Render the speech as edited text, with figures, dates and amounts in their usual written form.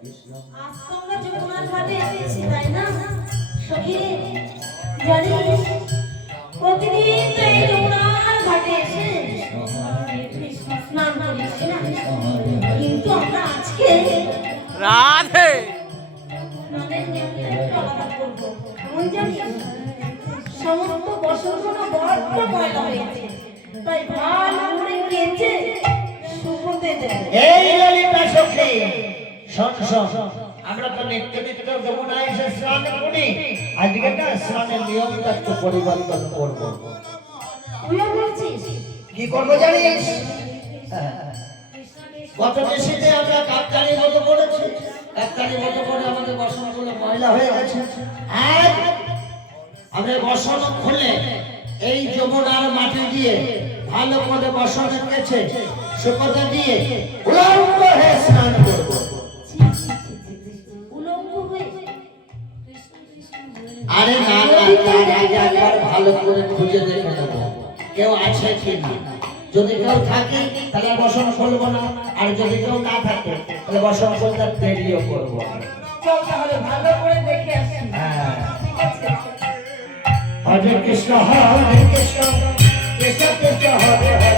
আজ তোমরা যমুনার ঘাটে এসেছি তাই না সখী? জানিস প্রতিদিন তো এই যমুনার ঘাটে এসে স্নান করিস না, কিন্তু আমরা আজকে রাধে স্নানের নিয়মটা একটু আলাদা করবো। কেমন জানিস, সমস্ত বসন্তটা বড্ড ময়লা হয়েছে, তাই ভালো করে কেচে শুকোতে দেব। এই ললিতা সখী শোন শোন, আমরা তো নিত্য নিত্য যমুনায় এসে স্নান করি, আজকে না স্নানের নিয়মটা একটু পরিবর্তন করবো। তুইও বলছিস? কি করবো জানিস? গত বেশিতে আমরা কাপ্তানি মতো করেছি, কাপ্তানি মতো করে আমাদের বসনগুলো ময়লা হয়ে গেছে। আর আমরা বসন খুলে এই যমুনার মাটি দিয়ে ভালো করে বসন গেছে শুকোতে দিয়ে উলঙ্গ হয়ে স্নান করবো। উলঙ্গ হয়ে? আরে না না, তার আগে একবার ভালো করে খুঁজে দেখে নেবো কেউ আছে কি না। যদি কেউ থাকে তাহলে বসন খুলবো না, আর যদি কেউ না থাকে তাহলে বসন খুলতে দেরিও করবো। চল তাহলে ভালো করে দেখে আসি। হ্যাঁ, ঠিক আছে। হরে কৃষ্ণ কৃষ্ণ কৃষ্ণ কৃষ্ণ হরে হরে।